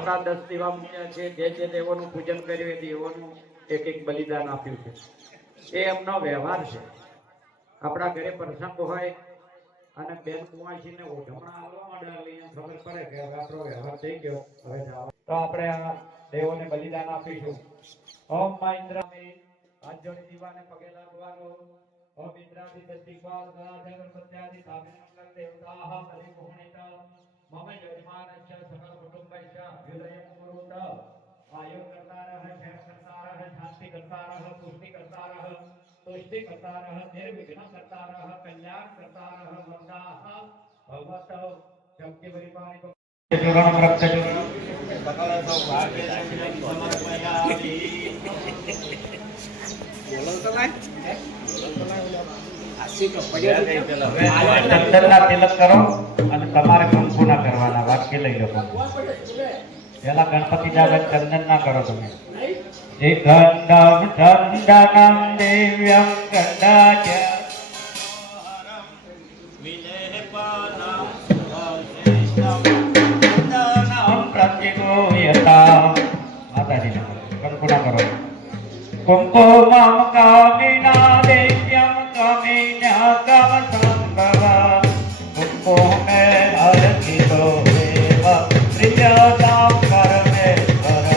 10 દીવા મૂક્યા છે, જે દેવોનું પૂજન કર્યું એ દેવોનું એક એક બલિદાન આપ્યું છે. એ એમનો વ્યવહાર છે. આપણા ઘરે પ્રસંગ હોય અને બેન કુંવાસીને ઓઢમણા આવવા માંડે ખબર પડે કે હવે આપણો વ્યવહાર થઈ ગયો, હવે તો આપણે આ દેવોને બલિદાન આપીશું. ઓમ મા ઇન્દ્રામે હાથ જોડી દીવાને પગે લાગવાનો. ઓમ ઇન્દ્રાદિ દિગ્પાલ ગણાધર સત્યાદિ સામે મંગલ દેવતાઃ પરિપૂર્ણિત મમ યજમાનસ્ય સકલ કુટુંબસ્ય અભ્યુદયં કુરુત. આયુ કર્તારઃ ક્ષેમ કર્તારઃ શાંતિ કર્તારઃ પુષ્ટિ કર્તારઃ तुष्टि कर्तारः निर्विघ्न कर्तारः कल्याण कर्तारः वरदाः भगवतो शक्ति परिपालि चरण रक्त सकल सौभाग्य समर्पयामि. बोलो तो भाई आसी तो चंदनना तिलक करो અને તમારે કંકુના કરવાના વાક્ય લઈ લો. પેલા ગણપતિ દાદા ચંદન ના કરો તમે. गंधम चंदनम दिव्यम गंधाच प्रतिगूयता. माताजी कंकुना करो. कुंकुमम कामिना दिव्यम कामिन्या काम संभव कुंकुमे अर्चितो देव प्रियताम परमेश्वर.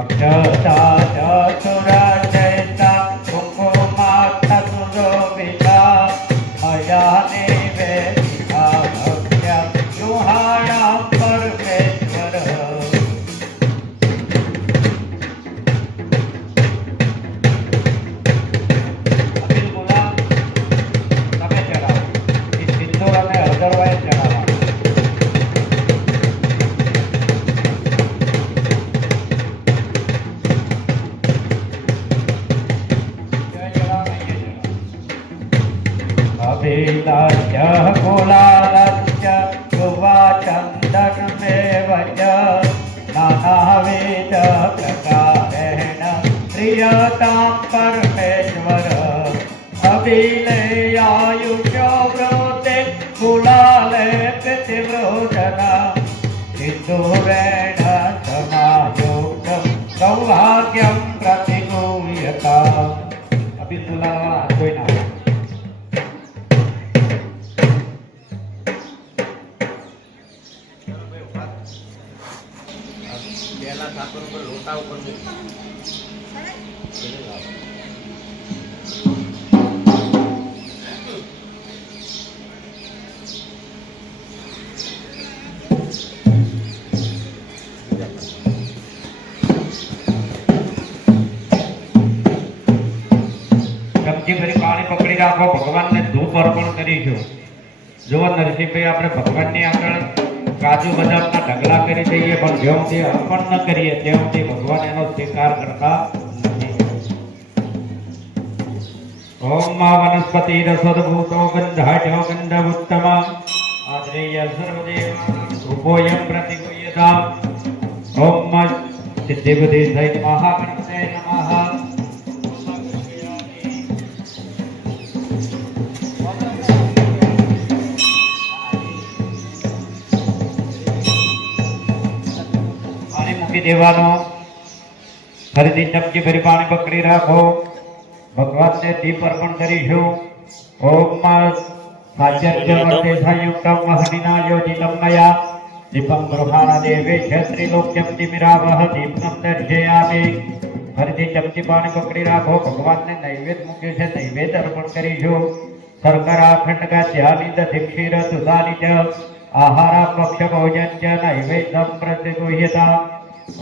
अक्षता चतुराजयता कुंकुमात्ता सुशोभिता अयानि वेदिका भक्त्या गृहाणां परमेश्वर. अबील गुलाब તમે ચડાવો. એ સિંદૂર અને હળદરવાય ચડાવવા. अभिलाष्य कुलालस्य युवाचन्दनमेव च नानाविध प्रकारेण प्रियतां परमेश्वर. अभिलेयायुष्यो वृते कुलाले प्रतिवृजना सिन्दूरेण समायुक्तं सौभाग्यं प्रतिगूयता. अभी तुला कोई ना ठाकुर पर लोटा ऊपर से ચમચી ભરી પાણી પકડી રાખો. ભગવાનને ધૂપ અર્પણ કરીશું. જો નરસિંહભાઈ આપણે ભગવાનની આગળ કાજુ બદામના ઢગલા કરી દઈએ પણ જેવથી અર્પણ ન કરીએ તેવથી ભગવાન એનો સ્વીકાર કરતા નથી. ઓમ મા વનસ્પતિ રસોદભૂતો ગંધાઢ્યો ગંધ ઉત્તમ આદ્રેય સર્વદેવ રૂપોયમ પ્રતિગુય્યતા. ઓમ સિદ્ધિ બુદ્ધિ સહિત મહાગણપતે નમઃ. દેવાનો. ફરીથી ચમચી ભરી પાણી પકડી રાખો. ભગવાનને દીપ અર્પણ કરીશું. ઓમ સાચર્યવર્તેષાયુક્તમ વહનિના યોજિતમ મયા દીપમ બ્રહ્માણા દેવે ક્ષત્રિલોક્યમ દિમિરાવહ દીપનમ દર્શયામિ. ફરીથી ચમચી પાણી પકડી રાખો. ભગવાનને નૈવેદ્ય મૂક્યું છે, નૈવેદ્ય અર્પણ કરીશું. શર્કરા ખંડકા ધ્યાની દધિ ક્ષીર સુધાની ચ આહારા પક્ષ ભોજન ચ નૈવેદ્યમ પ્રતિગુહ્યતા.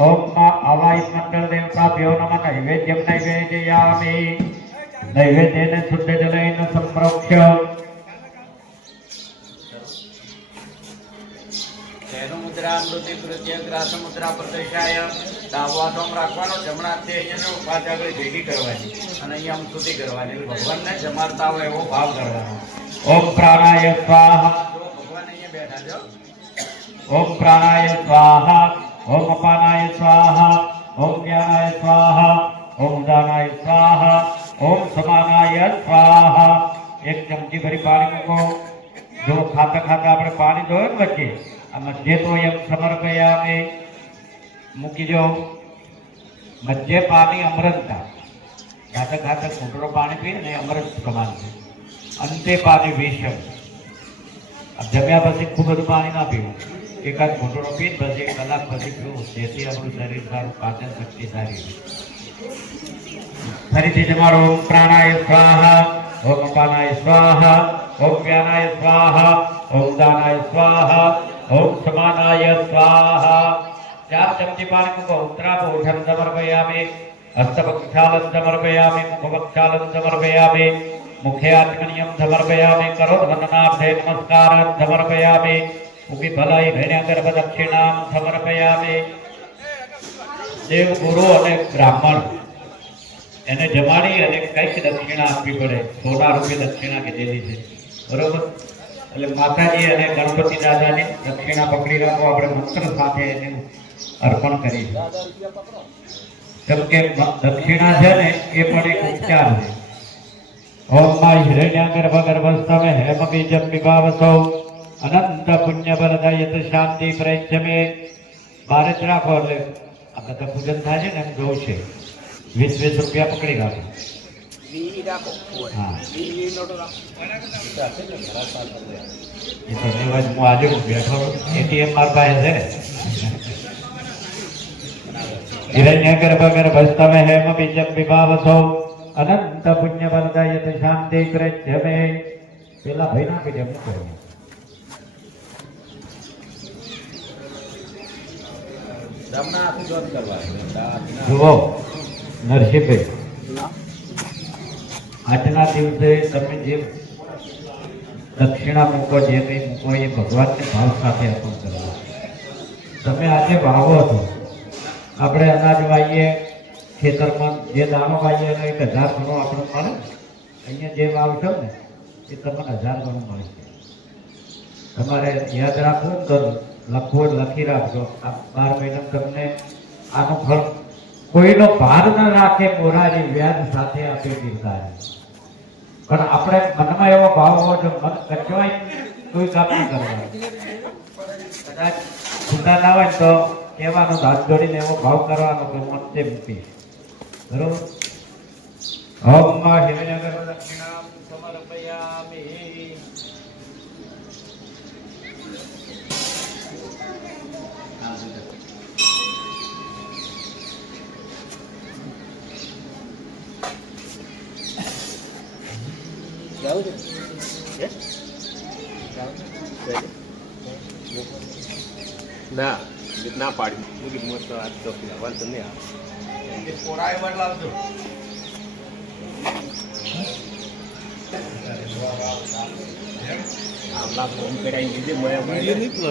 ओम आवाय मंडल देवताभ्यो नमः. नैवेद्यं नैवेदयामि. नैवेद्येन शुद्ध जलेन संप्रोक्ष्य तेनु मुद्रा अमृति कृत्य ग्रास मुद्रा प्रदर्शाय डाबो हाथों રાખવાનો. જમણા હાથે અહીંયાનો પાછ આગળ ભેગી કરવાની અને અહીંયા આમ સુધી કરવાની. ભગવાનને જમાડતા હોય એવો ભાવ કરવાનો. ઓમ પ્રાણાય સ્વાહા. ભગવાન અહીંયા બેઠા છો. ઓમ પ્રાણાય સ્વાહા. ओम अपानाय स्वाहा. ओम ज्ञानाय स्वाहा. ओम दानाय स्वाहा. ओम समानाय स्वाहा. एक चमची भरी पानी को જો ખાતા ખાતા આપણે પાણી જોયું ને વચ્ચે મધ્ય તો એમ સમર્પયામે મૂકી જાઓ મધ્ય પાણી અમૃતતા ખાતા ખાતા ઘૂંટડો પાણી પીએ ને અમૃત સમાન છે અંતે પાણી વિષમ જમ્યા પછી ખૂબ બધું પાણી ના પીવું એકાદ ઘૂંટડો પીને પછી 1 કલાક પછી પીવું જેથી આપણું શરીર સારું પાચન શક્તિ સારી રહે ફરીથી તમારો ઓમ પ્રાણાય સ્વાહા ઓમ અપાનાય સ્વાહા ઓમ વ્યાનાય સ્વાહા ઓમ દાનાય સ્વાહા ઓમ સમાનાય સ્વાહા 4 ચમચી પાણી મૂકો ઉત્તરાભૂષણ સમર્પયામિ હસ્તપક્ષાલં સમર્પયામિ મુખપક્ષાલં સમર્પયામિ મુખે આચમનીયમ સમર્પયામિ કરોદ્વંદનાર્થે નમસ્કારં સમર્પયામિ ઉભી ભલાઈ ભૈર્યાગર્ભ દક્ષિણામ સમર્પયામિ દેવ ગુરુ અને બ્રાહ્મણ એને જમાડી અને કઈક દક્ષિણા આપવી પડે સોના રૂપે દક્ષિણા કીધેલી છે બરોબર એટલે માતાજી અને ગણપતિ દાદાની દક્ષિણા પકડી રાખો આપણે મંત્ર સાથે એને અર્પણ કરી કેમ કે દક્ષિણા છે ને એ પણ એક ઉપચાર છે ઓમ મા હિરણ્યાગર્ભ ગર્ભસ્થમે હેમ બીજમ વિભાવસો અનંત પુણ્ય બલદાયત શાંતિ પ્રયચ્છમે બારે જ રાખો એટલે આ બધા પૂજન થાય છે ને એમ જોવું છે 20 રૂપિયા પકડી રાખો હા એ તો નિવાજ હું આજે બેઠો એટીએમ માર પાસે છે હિરણ્યગર્ભ ગર્ભસ્થમે હેમ બીજમ વિભાવસો અનંત પુણ્ય બલદાયત શાંતિ પ્રયચ્છમે પેલા ભાઈ ના કીધે મૂકો જુઓ નરસિંહભાઈ આજના દિવસે તમે જે દક્ષિણા મૂકો જે કંઈ મૂકો એ ભગવાનને ભાવ સાથે અર્પણ કરવા તમે આજે વાવો છો આપણે અનાજ વાવીએ ખેતરમાં જે દાણો વાવીએ એનો 1000 ગણો આપણને મળે અહીંયા જે વાવશો ને એ તમને 1000 ગણું મળે તમારે યાદ રાખવું તો લખવું લખી રાખજો આ 12 મહિના તમને આનું ફળ કોઈનો ભાર ન રાખે મોરારી વ્યાજ સાથે આપે ગીરધારી પણ આપણે મનમાં એવો ભાવ હોવો જો મન કચવાય કોઈ કામ નહીં કરવાનું કદાચ છૂટા ના હોય તો કહેવાનો હાથ જોડીને એવો ભાવ કરવાનો કે મન તે મૂકી બરોબર ઓમ હિરણ્યગર્ભ દક્ષિણામ સમર્પયામિ ના ના પાડી મોટ આજ તો વાત નહીં આવે પોરાય બદલાવજો આપણા ફોન કરાવી દીધી મને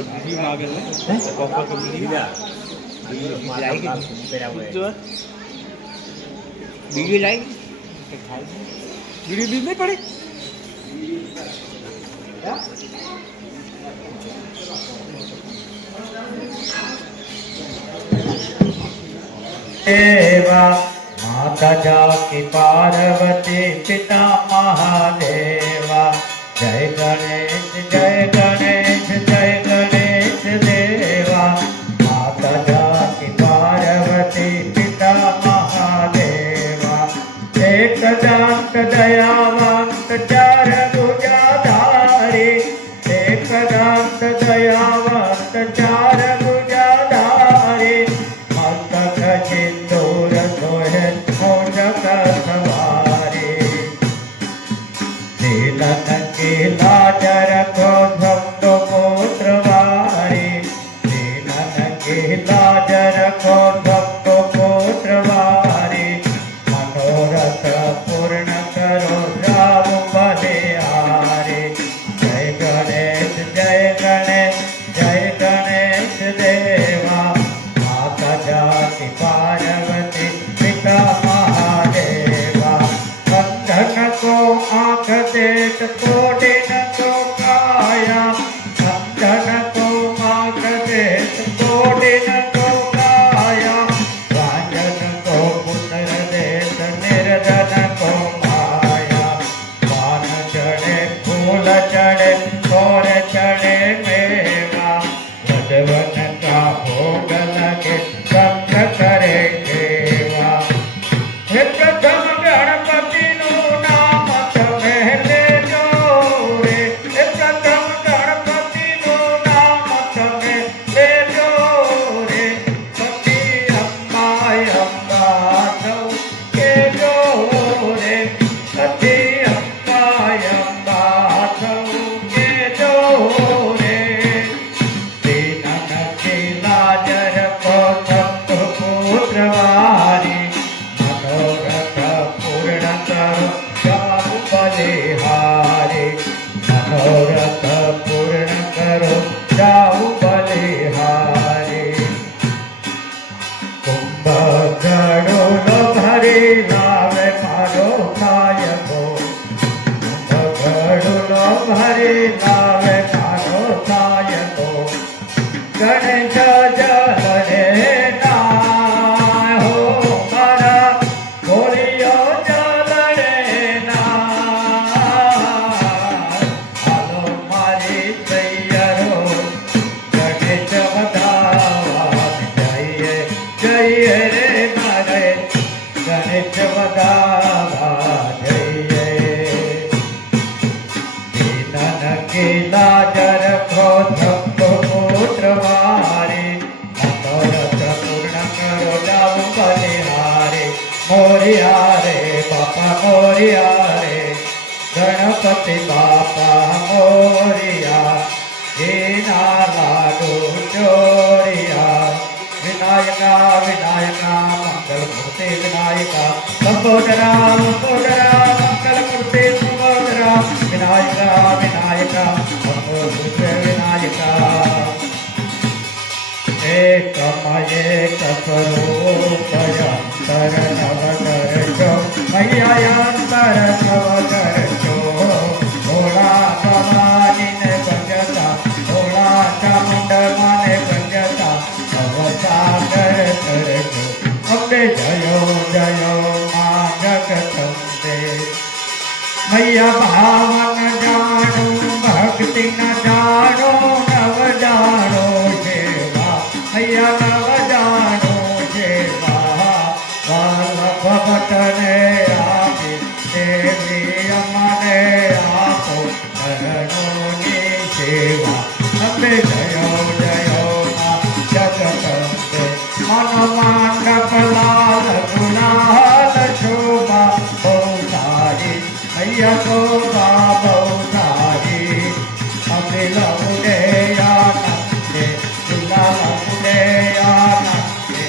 બીજી માગે ને પપ્પા તો બીજા બીજી લાઈ બીડી બીજ નહીં પડી देवा माता जाकी पार्वती पिता महादेवा जय गणेश देवा माता जाकी पार्वती पिता महादेवा एक दांत दयावंत चार भुजाधारी एक दांत दयावंत चार भुजाधारी सिंदूर सोहे मोदक सवारी नीलन की लाज रखो सब ગણેશ જલડે ના હો મારા ગોળીઓ જલડે ના હાલો મારી તૈયારો ગણેશ વધાવા જઈએ જઈએ રે મારે ગણેશ વધાવા જઈએ કેલા જરખો થપ્પો પુત્ર વારે અંતરત્ર પૂર્ણ કરો જાવ બલિહારે મોરિયા રે બાપા મોરિયા રે ગણપતિ બાપા મોરિયા એના લાડુ ચોરિયા વિનાયકા વિનાયકા મંગલ મૂર્તિ વિનાયકા લંબોદરા લંબોદરા મંગલ મૂર્તિ લંબોદરા વિનાયકા વિનાયકા મંગલ વિનાયકા એકમય કસ્વરૂપયંતર નવકરજો મય્યંતર નવકરજો ભોળા ભવાનીને ભજતા ભોળા ચામુંડમાને ભજતા અવસાગર કરજો અંબે જયો જયો મા જગદંબે મૈયા ભાવન જાણો ભક્તિ ન જાણો નવ જાણો સેવા મૈયા નવ જાણો સેવા વલ્લભ ભટ્ટને આપી દેવી અમને આપો શરણોની સેવા અંબે જયો જયો મા જગદંબે મન માંડપ લાલ ગુલાલ શોભા બહુ સારી મૈયા શોભા બહુ સારી અમે લઉડે આનંદે ગુલાલ લઉડે આનંદે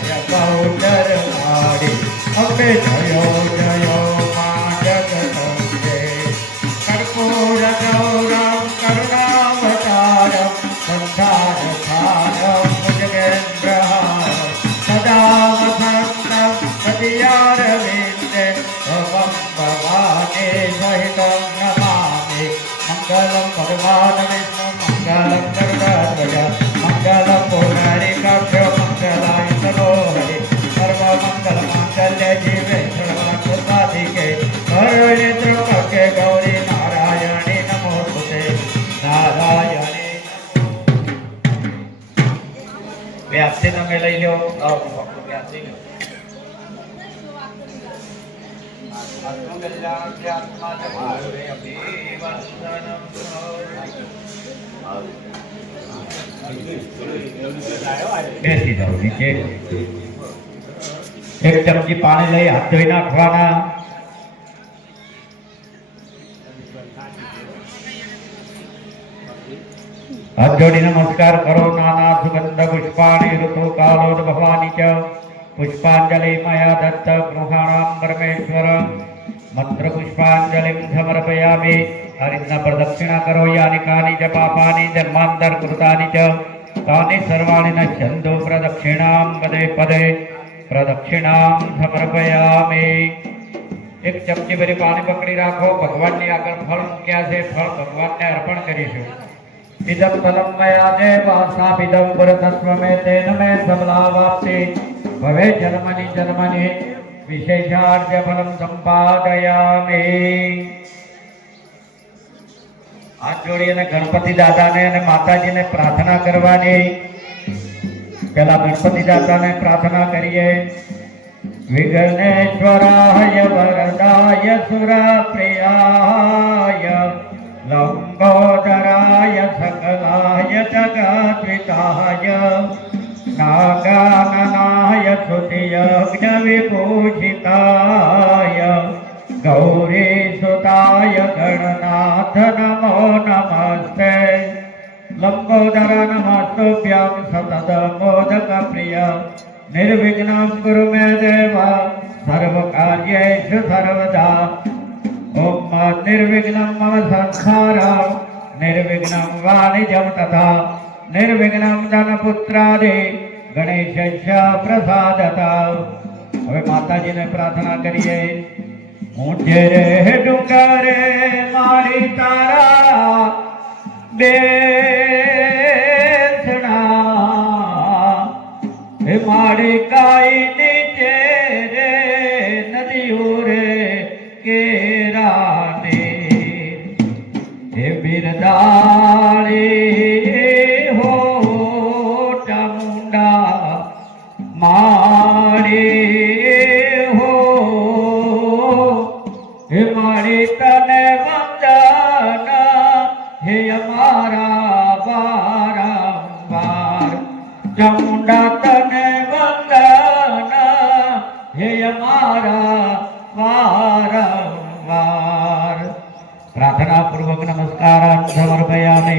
જય બહુદર વાડી અંબે જયો જયો મા જગદંબે કર્પૂર ગૌરમ કરુણાવતારમ સંસાર સારમ ભુજગેન્દ્રહારમ સદા વસંતમ સદિયારવિંદે ભવં ભવાની સહિतं નમામિ મંગલં ભગવાન વિષ્ણુ મંગલં ગરુડધ્વજ મંગલં પુંડરીકાક્ષ મંગલાય તનોહરિ સર્વમંગલ માંગલ્ય જીવે સર્વાર્થસાધિકે શરણે ત્ર્યંબકે ગૌરી નારાયણી નમોસ્તુતે નારાયણી વ્યાસથી તમે લઈ લો વ્યાસથી લો બેસી જાઓ નીચે એક ચમચી પાણી લઈ હાથ ધોઈ નાખવાના હાથ જોડી નમસ્કાર કરો નાના સુગંધ પુષ્પાણી ઋતુ કાલોદ ભવાની ચ પુષ્પાંજલિ મયા દત્ત ગૃહાણામ પરમેશ્વર મંત્ર પુષ્પાંજલિ સમર્પયામિ હરિના પ્રદક્ષિણા કરો યાની કાની ચ પાપાની જન્માંતર કૃતાની ચ તાની સર્વાણી નશ્યંતો પ્રદક્ષિણામ પદે પદે પ્રદક્ષિણામ સમર્પયામિ એક ચમચી ભરી પાણી પકડી રાખો ભગવાનની આગળ ફળ મૂક્યા છે ફળ ભગવાનને અર્પણ કરીશું इदं फलं मया देवासामिदं पुरतस्व मे तेन मे सबलावाप्ति भवे जन्मनि जन्मनि विशेषार्घ्य फलं संपादयामि हाथ जोड़ी અને ગણપતિ દાદાને અને માતાજીને પ્રાર્થના કરવાની પહેલા ગણપતિ દાદાને પ્રાર્થના કરીએ વિઘ્નેશ્વરાય વરદાય સુરપ્રિયાય लंबोदराय सकलाय जगद्विताय नागाननाय स्तुतियज्ञविभूषिताय गौरीसुताय गणनाथ नमो नमस्ते लंबोदर नमस्तुभ्यं सततमोदकप्रिय निर्विघ्नं कुरु मे देव सर्वकार्येषु सर्वदा ओम निर्विघ्नं मम संसारं निर्विघ्नं वाणिज्यं तथा निर्विघ्नं धनपुत्रादि गणेशस्य प्रसादता હવે માતાજીને પ્રાર્થના કરીએ ઊંચે રે ડુંગરે મારી તારા બેસણા બિરદાળે હો ચામુંડા માળે હો હે માળી તને વંદન હે અમારા વારંવાર ચામુંડા તને વંદન હે અમારા વારંવાર પ્રાર્થના પૂર્વક નમસ્કાર સમર્પયામે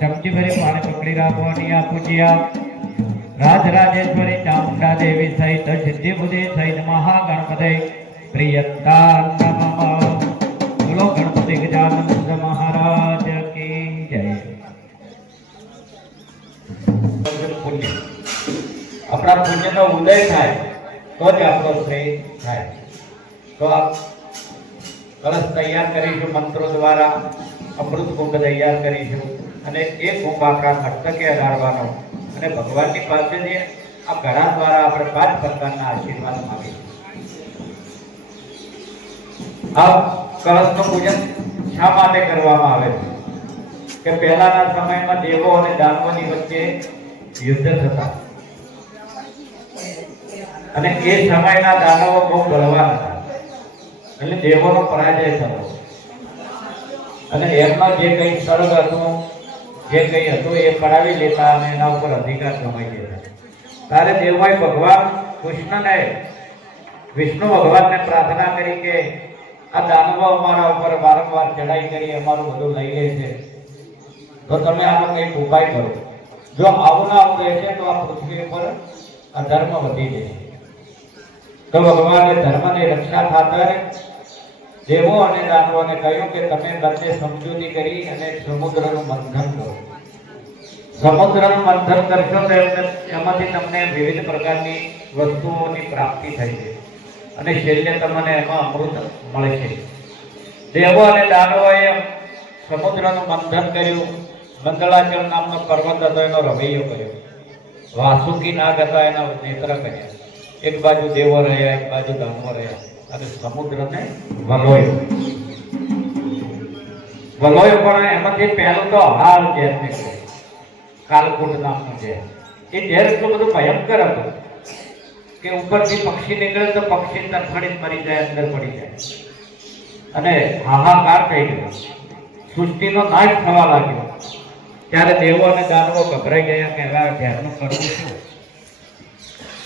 ચમચી ભરી પાણી પકડી રાખવાની આ પૂજ્યા રાજરાજેશ્વરી ચામુંડા દેવી સહિત સિદ્ધિ બુદ્ધિ સહિત મહાગણપતિ પ્રિયતા નમઃ બોલો ગણપતિ ગજાનંદ મહારાજ કી જય. આપણા પુણ્યનો ઉદય થાય તો જ આપણો શ્રેય થાય. તો આપ કળશ તૈયાર કરીશું મંત્રો દ્વારા, અમૃત કુંભ તૈયાર કરીશું અને એ કુંભ આપણા મસ્તકે અડાડવાનો અને ભગવાનની પાસેથી આ ઘડા દ્વારા આપણે 5 પ્રકારના આશીર્વાદ માંગીશું. આ કળશનું પૂજન શા માટે કરવામાં આવે છે કે પહેલાના સમયમાં દેવો અને દાનવોની વચ્ચે યુદ્ધ થતા અને એ સમયના દાનવો બહુ બળવાન હતા એટલે દેવોનો પરાજય થયો અને એમનો જે કંઈ સ્વર્ગ હતું, જે કંઈ હતું એ પડાવી લેતા અને એના ઉપર અધિકાર જમાઈ દેતા. ત્યારે દેવોએ ભગવાન કૃષ્ણને, વિષ્ણુ ભગવાનને પ્રાર્થના કરી કે આ દાનવો અમારા ઉપર વારંવાર ચડાઈ કરી અમારું બધું લઈ લે છે, તો તમે આનો કંઈક ઉપાય કરો. જો આવું ના આવું રહેશે તો આ પૃથ્વી ઉપર અધર્મ વધી જશે. તો ભગવાને ધર્મની રક્ષા ખાતર દેવો અને દાનવોને કહ્યું કે તમે બંને સમજૂતી કરી અને સમુદ્રનું મંથન કરો. સમુદ્રનું મંથન કરશો તો એમાંથી તમને વિવિધ પ્રકારની વસ્તુઓની પ્રાપ્તિ થઈ છે અને છેલ્લે તમને એમાં અમૃત મળશે. દેવો અને દાનવોએ સમુદ્રનું મંથન કર્યું. મંગળાચલ નામનો પર્વત હતો એનો રવૈયો કર્યો. વાસુકી નાગ હતા એના નેત્ર કર્યા. એક બાજુ દેવો રહ્યા, એક બાજુ દાનવો રહ્યા અને સમુદ્રને વલોયો. પણ એમાંથી પહેલું તો હાલ ઝેર નીકળે, કાલકૂટ નામનું ઝેર. એ ઝેર એટલું બધું ભયંકર હતું કે ઉપરથી પક્ષી નીકળે તો પક્ષી તરફડી મરી જાય, અંદર પડી જાય અને હાહાકાર થઈ ગયો. સૃષ્ટિનો નાશ થવા લાગ્યો. ત્યારે દેવો અને દાનવો ગભરાઈ ગયા કે હવે ઝેરનું કરવું શું?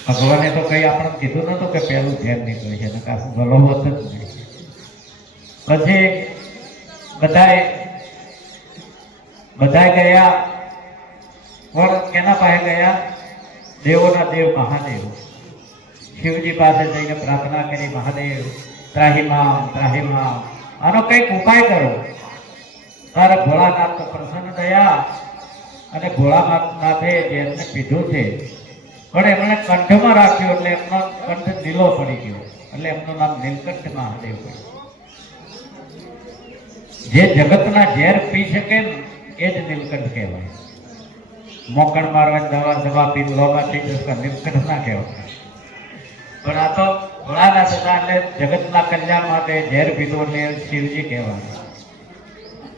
ભગવાને તો કઈ આપણે કીધું નતું કે પહેલું ઝેર નીકળે છે ને કાશું ગલોવત જ નહીં. પછી બધાય ગયા. પણ કેના પાસે ગયા? દેવોના દેવ મહાદેવ. શિવજી પાસે જઈને પ્રાર્થના કરી, મહાદેવ ત્રાહિમામ ત્રાહિમામ, આનો કંઈક ઉપાય કરો. તારે ભોળાનાથ તો પ્રસન્ન થયા અને ભોળાનાથે જેમને પીધું છે પણ એમણે કંઠમાં રાખ્યું એટલે એમનો કંઠ નીલો પડી ગયો એટલે એમનું નામ નીલકંઠ મહાદેવ પડ્યું. જે જગતના ઝેર પી શકે ને એ જ નીલકંઠ કહેવાય. મોકણ મારવા દવા પી લોમાં થઈ જશે, નીલકંઠ ના કહેવાય. પણ આ તો ભોળાનાથ હતા એટલે જગતના કલ્યાણ માટે ઝેર પીધું એટલે શિવજી કહેવાય.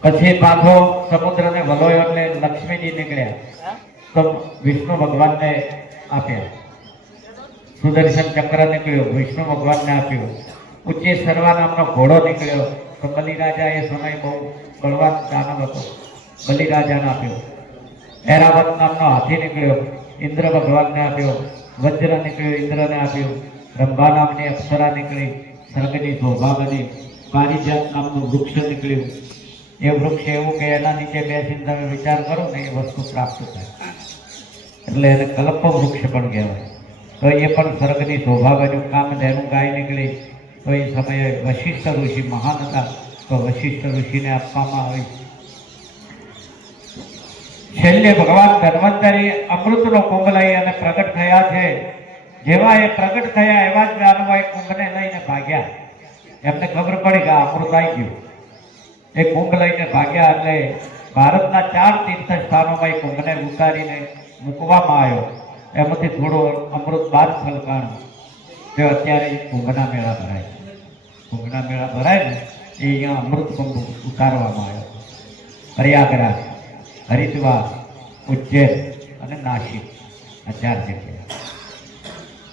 પછી પાછો સમુદ્રને વલોયો એટલે લક્ષ્મીજી નીકળ્યા તો વિષ્ણુ ભગવાનને આપ્યા. સુદર્શન ચક્ર નીકળ્યો, વિષ્ણુ ભગવાનને આપ્યું. ઉચ્ચે સર્વા નામનો ઘોડો નીકળ્યો તો બલિરાજા એ સમય બહુ બળવાન દાનવ હતો, બલિરાજાને આપ્યો. ઐરાવત નામનો હાથી નીકળ્યો, ઇન્દ્ર ભગવાનને આપ્યો. વજ્ર નીકળ્યો, ઇન્દ્રને આપ્યું. રંભા નામની અપ્સરા નીકળી, સ્વર્ગની શોભા બની. પારિજાત નામનું વૃક્ષ નીકળ્યું. એ વૃક્ષ એવું કે એના નીચે બેસીને તમે વિચાર કરો ને એ વસ્તુ પ્રાપ્ત થાય એટલે એને કલ્પ વૃક્ષ પણ કહેવાય. તો એ પણ સ્વર્ગની શોભા બન્યું. કામધેનુ ગાય નીકળી તો એ સમયે વશિષ્ઠ ઋષિ મહાન હતા તો વશિષ્ઠ ઋષિને આપવામાં આવી. છેલ્લે ભગવાન ધન્વંતરી અમૃતનો કુંભ લઈ અને પ્રગટ થયા છે. જેવા એ પ્રગટ થયા એવા જ દાનવો એ કુંભને લઈને ભાગ્યા. એમને ખબર પડી કે અમૃત આવી ગયું. એ કુંભ લઈને ભાગ્યા એટલે ભારતના 4 તીર્થ સ્થાનોમાં એ કુંભને ઉતારીને મૂકવામાં આવ્યો. એમાંથી થોડું અમૃત બહાર છલકાણું તે અત્યારે કુંભના મેળા ભરાય છે. કુંભના મેળા ભરાય ને એ અહીંયા અમૃત કુંભ ઉતારવામાં આવ્યો. પ્રયાગરાજ, હરિદ્વાર, ઉજ્જૈન અને નાસિક આ 4 જગ્યા.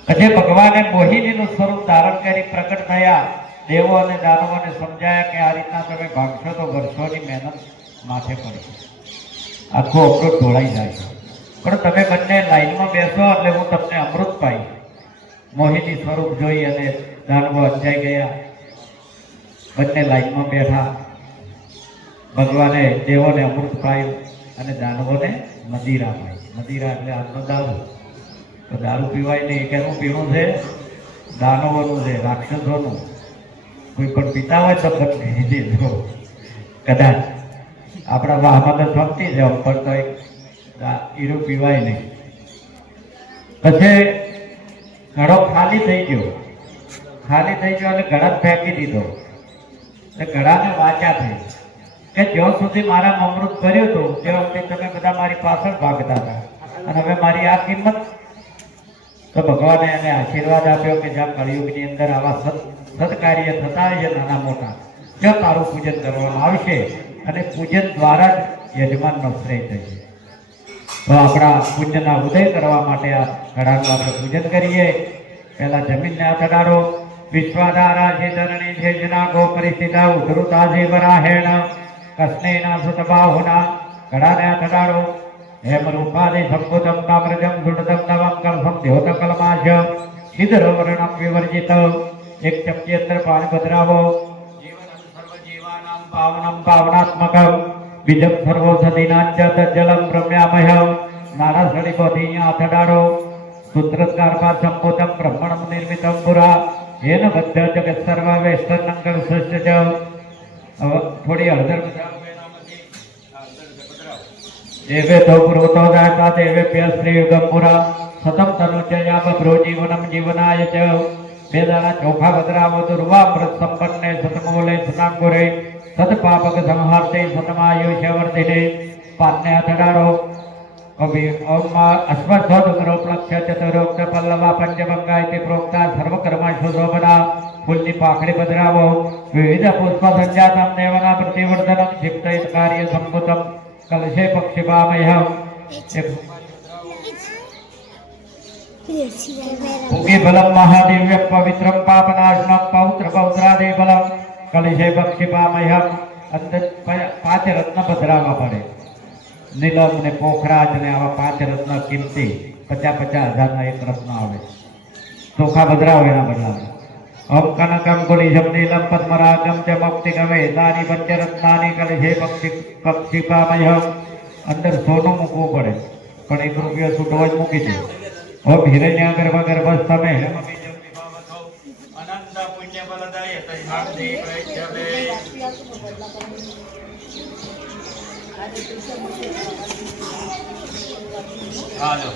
પછી ભગવાને મોહિનીનું સ્વરૂપ ધારણ કરી પ્રગટ થયા. દેવો અને દાનવોને સમજાયા કે આ રીતના તમે ભાગશો તો વર્ષોની મહેનત માથે પડશે, આખો અમૃત ઢોળાઈ જાય છે. પણ તમે બંને લાઈનમાં બેસો એટલે હું તમને અમૃત પાઈશ. મોહિની સ્વરૂપ જોઈ અને દાનવો અંજાઈ ગયા. બંને લાઈનમાં બેઠા. ભગવાને દેવોને અમૃત પાયું અને દાનવોને મદિરા પાઈ. મદિરા એટલે આજનો દારૂ. તો દારૂ પીવાય નહીં. કેનું પીણું છે? દાનવોનું છે, રાક્ષસોનું. કોઈ પણ પીતા હોય તો બંધ દેજો. કદાચ આપણા વાહમાં તો શક્તિ છે, પણ તો હીરું પીવાય નહીં. પછી ઘડો ખાલી થઈ ગયો. ખાલી થઈ ગયો એટલે ઘડા ફેંકી દીધો. ઘડાને વાચા થઈ કે જ્યાં સુધી મારા અમૃત ભર્યું હતું તે વખતે તમે બધા મારી પાછળ ભાગતા હતા અને હવે મારી આ કિંમત. તો ભગવાને એને આશીર્વાદ આપ્યો કે જ્યાં કળિયુગની અંદર આવા સત્કાર્ય થતા હોય છે નાના મોટા, ત્યાં તારું પૂજન કરવામાં આવશે અને પૂજન દ્વારા જ યજમાનનો શ્રેય થશે. તો આપણા પુણ્યના ઉદય કરવા માટે આ ઘડાનું આપણે પૂજન કરીએ. પહેલા જમીનને અથડાડો. વિશ્વાધારા છે ધરણી છે જના ગો પરિસ્થિતા ઉધૃતા છે વરાહેણ કસ્નેના સુતબાહુના. ઘડાને અથડાડો. હેમ રૂપાદે સંબુધમ તામ્રજમ સુડદમ નવમ કલસમ દ્યોત કલમાશ સિદ્ધ વર્ણમ વિવર્જિત. એક ચમચી અંદર પાણી પધરાવો. જીવનમ સર્વ જીવાનામ પાવનમ પાવનાત્મકમ બીજમ સર્વોષધિનાંચ તજ્જલમ બ્રહ્મ્યામય. નાના સળી બોધી અહીંયા અથડાડો. સૂત્રસ્કાર સંબોધમ બ્રહ્મણમ નિર્મિતમ પુરા હેન બદ્ધ જગત સર્વ વેષ્ટનંકર સૃષ્ટ. થોડી હળદર દેવે તો પુરોતો દાતા દેવે શ્રી યુગમપુરા સતમ તનુજયા બભ્રો જીવનમ જીવનાય ચ. બે દાણા ચોખા બદરાવો દુર્વામૃત સંપન્ને સતમૂલે સનાંગુરે સતપાપક સંહાર્તે સતમાયુષ્યવર્ધિને. પાનને અથડાડો. અશ્વત્થોદુગ્રોપલક્ષ્ય ચતુરોક્ત પલ્લવા પંચમંગાયતિ પ્રોક્તા સર્વકર્મશુ શોભના. ફૂલની પાખડી બદરાવો. વિવિધ પુષ્પ સંજાતમ દેવના પ્રતિવર્ધનમ ક્ષિપ્તૈત કાર્ય સંભુતમ કલશે પક્ષિપામય. ભૂગી બલમ મહાદેવ્ય પવિત્રમ પાપનાશનમ પૌત્ર પૌત્રાદે બલમ કલશે પક્ષિપામય. અંદર 5 રત્ન બદરાવા પડે. નીલમ ને પોખરાજ ને આવા 5 રત્ન કિંમતી 50,000 એક રત્ન આવે. ચોખા બદરાવો એના બદલામાં. ઓમ કનકમ ગુલિશમ નીલમ પદ્મરાગમ ચ મુક્તિગમે તાની પંચરત્નાની કલશે પક્ષિપામય. અંદર સોનું મૂકવું પડે, પણ 1 રૂપિયો છૂટો જ મૂકી દે. ઓમ હિરણ્ય ગર્ભ ગર્ભસ્તમે અનંત પુણ્ય બલદાય તૈહાર્દે પ્રૈચ્છવે. હાલો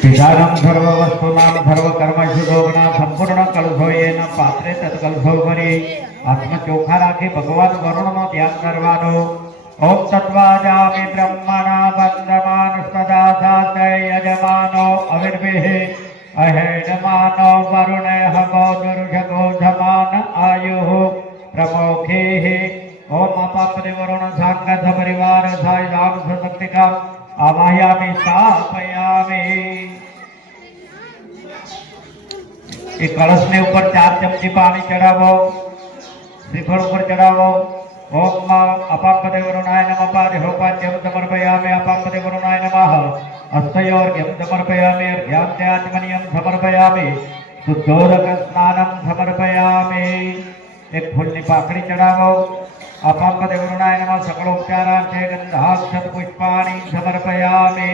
સિદ્ધારમ સર્વ વસ્તુનામ સર્વ કર્મશુ શોભના સંપૂર્ણ કલશો એના પાત્રે તત્કલશો ભરી. આત્મ ચોખા રાખી ભગવાન વરુણનો ધ્યાન કરવાનો. ઓમ તત્વાજામિ બ્રહ્મણા વંદમાન સદા સાતય યજમાનો અવિર્ભિઃ અહેડમાનો વરુણે હમો દુર્ષગો ધમાન આયુઃ પ્રમોખેઃ. ઓમ અપાપદે વરુણ સાંગત પરિવાર સાય રામ સશક્તિકા આવાહયામિ સ્થાપયામિ. એ કળશને ઉપર 4 ચમચી પાણી ચડાવો. શ્રીફળ ઉપર ચડાવો. ઓમ અપાપદે વરુણાય નમઃ પાદ્યોપાદ્યમ સમર્પયામિ. અપાપદે વરુણાય નમઃ હસ્તયોર્ઘ્યમ સમર્પયામિ. અર્ઘ્યામ ત્યાત્મનિયમ સમર્પયામિ. શુદ્ધોદક સ્નાનમ સમર્પયામિ. એક ફૂલની પાકડી ચડાવો. અપાપદે વરુણાય નમઃ સકલોપચારાર્થે ગંધાક્ષત પુષ્પાણી સમર્પયામિ.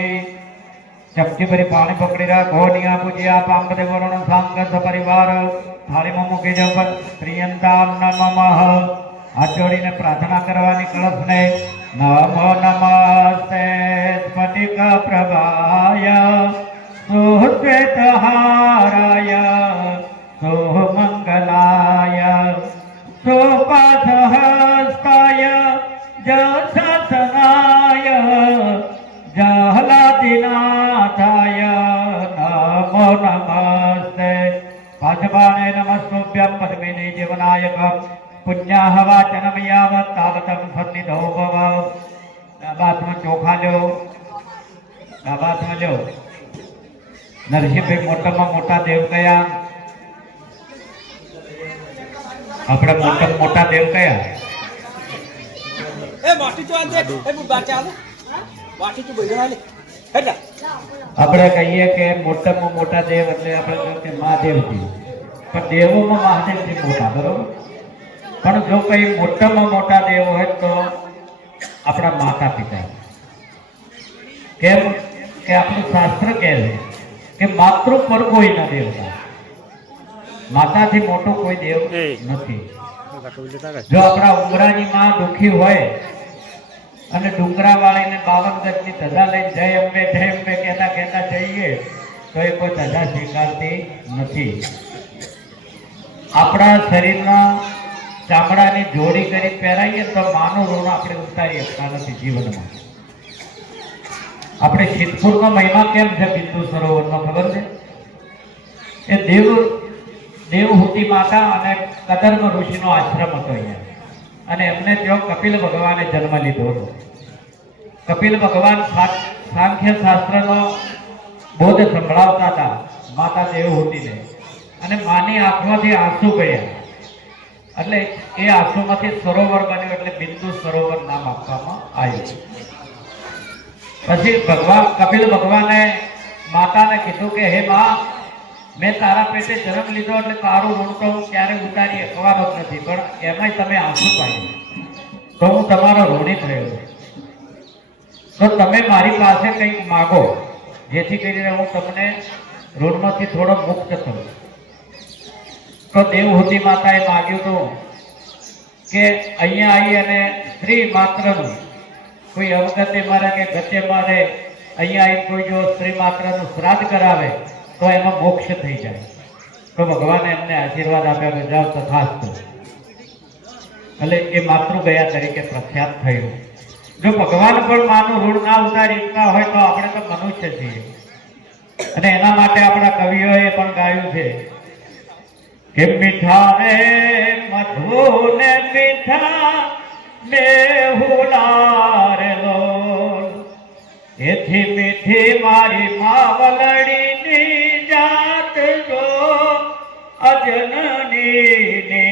ચમચી ભરી પાણી પકડી રાખો. નિયા પૂજ્યા અપાપદે વરુણ સાંગત પરિવાર થાળીમાં મૂકી દો. પ્રિયંતામ નમઃ. હાથ જોડીને પ્રાર્થના કરવાની કળશને. નમો નમસ્તે સ્ફટિક પ્રભાય સુશ્વેતહારાય સુમંગલાય સુપાસહસ્તાય જસસનાય જહલાદિનાથાય નમો નમસ્તે પાદપાને નમસ્તુભ્યં પદ્મિની જીવનાયક પુણ્યાહવાચનમ યાવત તાવતં સન્નિધો ભવ બાથમાં ચોખા લ્યો બાથમાં લ્યો નરસિંહભાઈ મોટામાં મોટા દેવ કયા આપણે મોટામાં મોટા દેવ કયા આપણે કહીએ કે મોટામાં મોટા દેવ એટલે આપણે કહ્યું કે મહાદેવજી પણ દેવોમાં મહાદેવજી મોટા બરોબર પણ જો કઈ મોટામાં મોટા દેવ હોય તો આપણા માતા પિતા કેમ કે આપણું શાસ્ત્ર કહે છે કે માતૃ પર કોઈના દેવતા માતાથી મોટો કોઈ દેવ નથી જો આપણા ઉમરાની માં દુખી હોય અને ડુંગરા વાળીને 52 ગજની ધજા લઈને જય અંબે કહેતા કહેતા જઈએ તો એ કોઈ ધજા સ્વીકારતી નથી આપણા શરીરના ચામડાની જોડી કરી પહેરાઈએ તો માનું ઋણ આપણે ઉતારી શકતા નથી જીવનમાં આપણે સિદ્ધપુરનો મહિમા કેમ છે બિંદુ સરોવરનો ખબર છે એ દેવહૂતિ માતા અને કદર્મ ઋષિનો આશ્રમ હતો અહીંયા અને એમને ત્યાં કપિલ ભગવાને જન્મ લીધો હતો કપિલ ભગવાન સાંખ્ય શાસ્ત્રનો બોધ સંભળાવતા હતા માતા દેવહૂતિને અને માની આંખમાંથી આંસુ ગયા એટલે એ આંસુમાંથી સરોવર બન્યું એટલે બિંદુ સરોવર નામ આપવામાં આવ્યું પછી કપિલ ભગવાને માતાને કીધું કે હે માં મેં તારા પેટે જન્મ લીધો એટલે તારું ઋણ તો હું ક્યારે ઉતારી શકવાનો જ નથી પણ એમાંય તમે આંસુ પાડ્યું તો હું તમારો ઋણી થયો તો તમે મારી પાસે કંઈક માગો જેથી કરીને હું તમને ઋણમાંથી થોડો મુક્ત થઉં તો દેવહૂતિ માતાએ માગ્યું હતું કે અહીંયા આવી અને સ્ત્રી માત્રનું કોઈ અવગતે મારે કે ગતે મારે અહીંયા આવી કોઈ જો સ્ત્રી માત્રનું શ્રાદ્ધ કરાવે તો એમાં મોક્ષ થઈ જાય તો ભગવાને એમને આશીર્વાદ આપ્યા કે જાઓ તથાસ્તુ એટલે એ માતૃ ગયા તરીકે પ્રખ્યાત થયું જો ભગવાન પણ માનું ઋણ ના ઉતારી શકતા હોય તો આપણે તો મનુષ્ય છીએ અને એના માટે આપણા કવિઓએ પણ ગાયું છે કે મીઠા રે મધુ ને મીઠા બેહુલા રે લોલ એથી મીઠી મારી માવલડીની જાત જો અજનની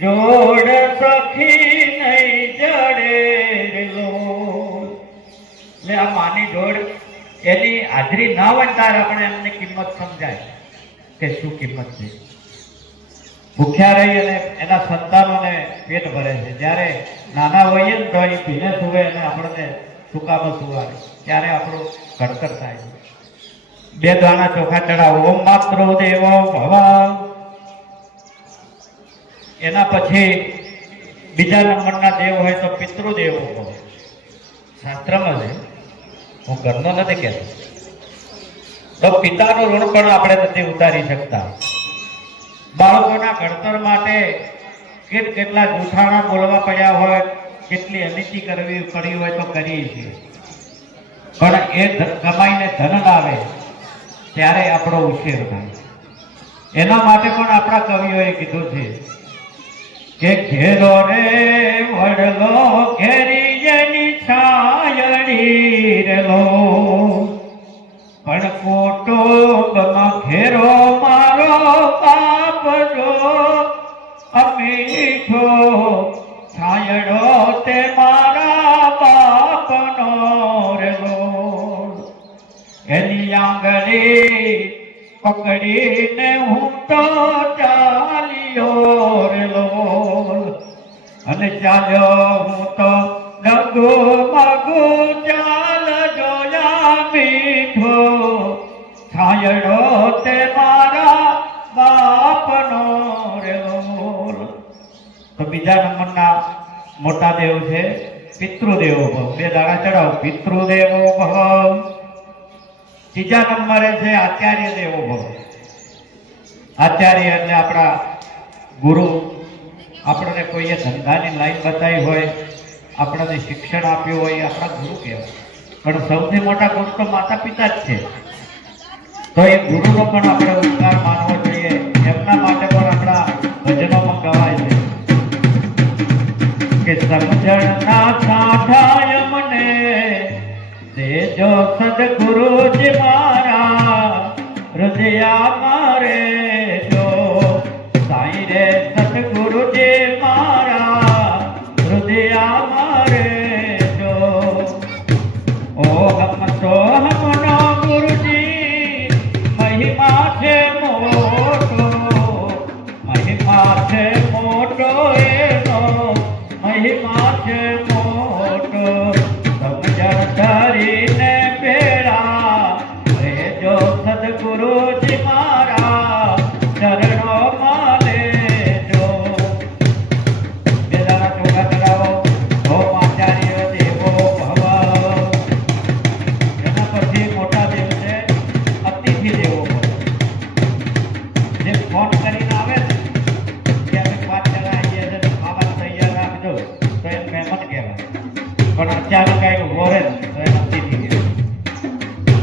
જોડ સખી નહીં જડે લોલ એટલે આ માની જોડ એની હાજરી ના હોય ત્યારે આપણે એમની કિંમત સમજાય કે શું કિંમત છે ભૂખ્યા રહી અને એના સંતાનોને પેટ ભરે છે જ્યારે નાના હોઈએ ને તો એ ભીને સુવે અને આપણને સુકામાં સુવાડે ત્યારે આપણું ઘડતર થાય છે 2 દાણા ચોખા ચડાવો ઓમ માતૃ દેવો ભવ એના પછી બીજા નંબરના દેવ હોય તો પિતૃદેવો ભવ શાસ્ત્રમાં છે હું ઘરનો નથી કહેતો તો પિતાનું ઋણ પણ આપણે નથી ઉતારી શકતા બાળકોના ઘડતર માટે કેટલા જૂઠાણા બોલવા પડ્યા હોય કેટલી અનિતિ કરવી પડી હોય તો કરીએ છીએ પણ એ કમાઈને ધન લાવે ત્યારે આપણો ઉછેર થાય એના માટે પણ આપણા કવિઓએ કીધું છે કે ઘેરો રે વડલો ઘેરી જેની છાયડી રેલો પણ કુટુંબમાં ઘેરો મારો બાપ જો અમીઠો છાયડો તે મારા બાપનો રેલો એની આંગળી પકડીને હું તો ચાલ્યો રેલો અને ચાલ્યો હું તો ડગો મગુ ચાલ જોયા મીઠો છાયડો તે મારા બાપનો રેલો તો બીજા નંબરના મોટા દેવ છે પિતૃદેવો ભવ, 2 દાણા ચડાવો. પિતૃદેવો ભવ. ત્રીજા નંબરે છે આચાર્ય દેવો ભવ. આચાર્ય એટલે આપણા ગુરુ. આપણને કોઈએ ધંધાની લાઈન બતાવી હોય, આપણને શિક્ષણ આપ્યું હોય, એ આપણા ગુરુ કહેવાય. પણ સૌથી મોટા ગુરુ તો માતા પિતા જ છે. તો એ ગુરુનો પણ આપણે ઉપકાર માનવો જોઈએ. એમના માટે પણ આપણા ભજનોમાં ગવાય છે કે સમજણના સાંઠાય મને દેજો સદગુરુજી મારા હૃદયા મારે જો સાઈ રે સદગુરુજી મારા હૃદયા મારે જો ઓહમ સોહમનો ગુરુજી મહિમા છે મોટો, મહિમા છે મોટો એનો, મહિમા છે મોટો. સમજણ ધરીને બેડા રેજો સદગુરુજી મારા ચરણોમાં લેજો. 2 દાણા ચોખા કરાવો. ઓમ આચાર્ય દેવો ભવ. એના પછી મોટા દેવ છે અતિથિ દેવો ભવ. જે ફોન કરીને આવે ને કે અમે 5 જણા આવીએ છીએ, ખાવાનું તૈયાર રાખજો, તો એ મહેમાન કહેવાય. પણ અચાનક કઈ ઉભો રહે ને તો એ અતિથિ કહેવાય.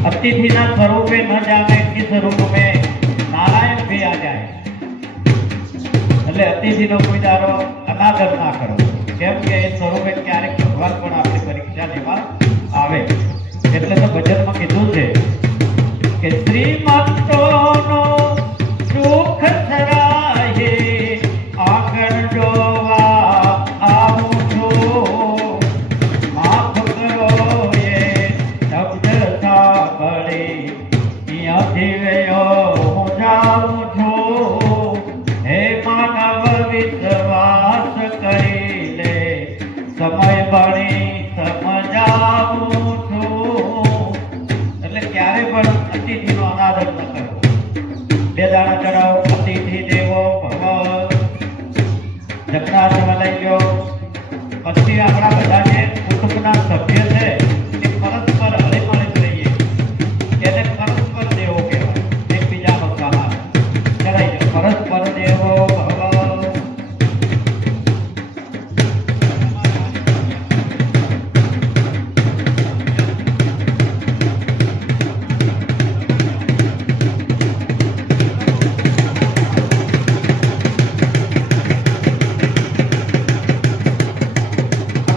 અતિથિના સ્વરૂપે ન જાણે કે સ્વરૂપ में નારાયણ भी आ जाए. એટલે અતિથિનો કોઈ દારો અનાદર ના કરો, કેમ કે એ સ્વરૂપે ક્યારેક ભગવાન પણ આપણી પરીક્ષા લેવા આવે. એટલે તો ભજનમાં કીધું છે કે શ્રીમંતોનો સુખ સરાહે આગળ જોવા આવું છું. માફ કરો એ શબ્દ સાંભળી અહીંયાથી વયો હું જાઉં છું. હે માનવ વિશ્વાસ કરી લે, સમય બળી સમજાવું છું. એટલે ક્યારે પણ અતિથિનો અનાદર ન કરવો. 2 દાણા ચડાવો. અતિથિ દેવો ભવ. જગન્નાથમાં લઈ લો. પછી આપણા બધા જે કુટુંબના સભ્ય છે એ પરસ્પર હળીમળી રહીએ, એને પરસ્પર દેવો કહેવાય. એકબીજાનો સામાન ચડાઈ જાય. પરસ્પર દેવો ભવ.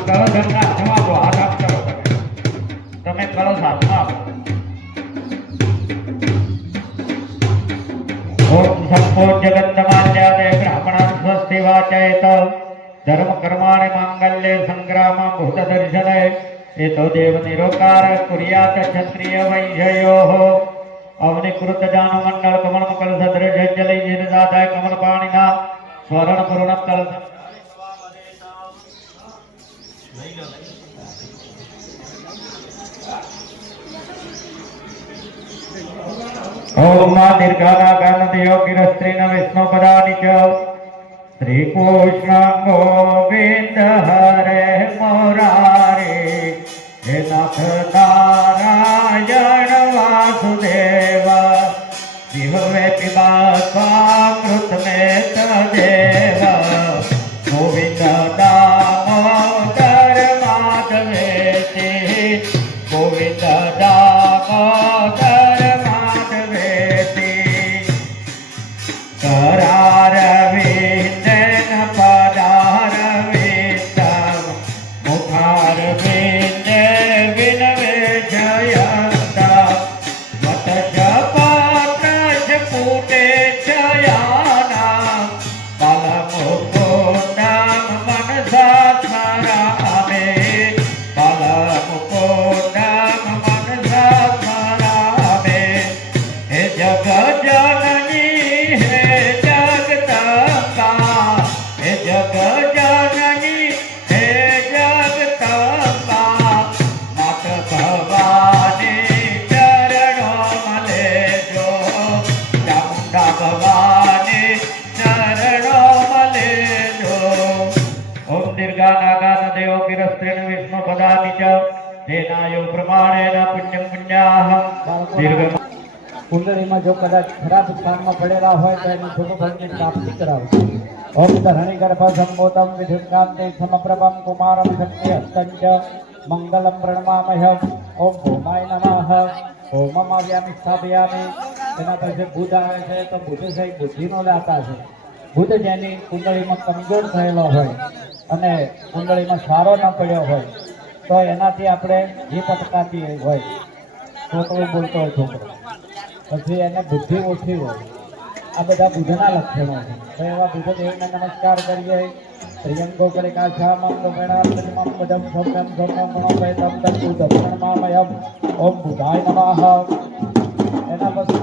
કળશ એમના હાથમાં આપો. હાથ આપ કરો તમે કળશ હાથમાં આપો. ઓમ સંપો જગન્નમાન્યાદે બ્રાહ્મણાં સ્વસ્તિ વાચયત ધર્મ કર્માણિ માંગલ્યે સંગ્રામં ભૂત દર્શને એતો દેવ નિરોકાર કુર્યાત ક્ષત્રિય વૈશ્યોઃ. અવનિકૃત જાન મંડળ કમળ કળ સદૃશ જલૈ નિરદાદાય કમલ પાણીના સ્વરણ પૂર્ણ કળશ. ओम दीर्घाना गानदेयो गिरस्त्रीन विष्णु पदानि च श्री कृष्ण गोविंद हरे मुरारे हे नाथ नारायण वासुदेव जिह्वे पिबा स्वामृत में तदेव गोविंद दामोदर माधवेति गोविंद दामोदर करारविंदन पदारविंदम मुखारविंद विनवे जयंत वत जपत्र पुटे च દોષાનિ ચ તેનાયો પ્રમાણેન પુણ્યં પુણ્યાહ દીર્ઘ કુંડળીમાં જો કદાચ ખરાબ સ્થાનમાં પડેલા હોય તો એની શુભ ફળની પ્રાપ્તિ કરાવે. ઓમ ધરણી ગર્ભ સંબોધમ વિધુકાંતે સમપ્રભમ કુમારમ શક્તિ હસ્તંચ મંગલમ પ્રણમામહ્યમ. ઓમ ભૂમાય નમઃ. હોમમ આવ્યામિ સ્થાપયામિ. એના પછી બુધ આવે છે તો બુધ છે બુદ્ધિનો દાતા છે. બુધ જેની કુંડળીમાં કમજોર થયેલો હોય અને કુંડળીમાં સારો ન પડ્યો હોય તો એનાથી આપણે જીત અટકાતી હોય. છોકરો બોલતો હોય છોકરો પછી એને બુદ્ધિ ઓછી હોય. આ બધા બુધના લક્ષણો છે. તો એવા બુધદેવને નમસ્કાર કરીએ. ત્રિયંગો કલિકા શ્યામમ ગમેણાત્મજમમ પદમ સૌમ્યમ સૌમ્યમ ગુણોપેતમ તત્તુ દક્ષિણમામયમ. ઓમ બુધાય નમઃ. એના પછી